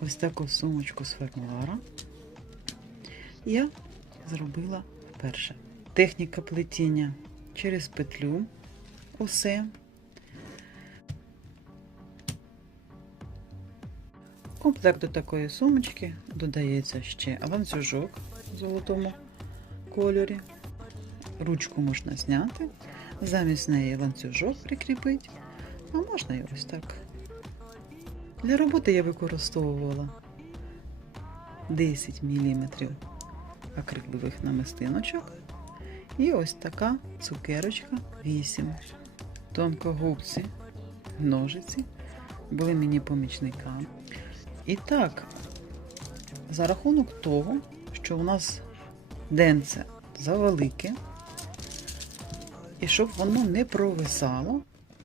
ось таку сумочку з фермуара я зробила вперше. Техніка плетіння через петлю. Усе. Комплект до такої сумочки додається ще ланцюжок в золотому кольорі. Ручку можна зняти, замість неї ланцюжок прикріпити, а можна і ось так. Для роботи я використовувала 10 мм акрилових намистиночок і ось така цукерочка 8. Тонкогубці, ножиці були мені помічниками. І так, за рахунок того, що у нас денце завелике, і щоб воно не провисало,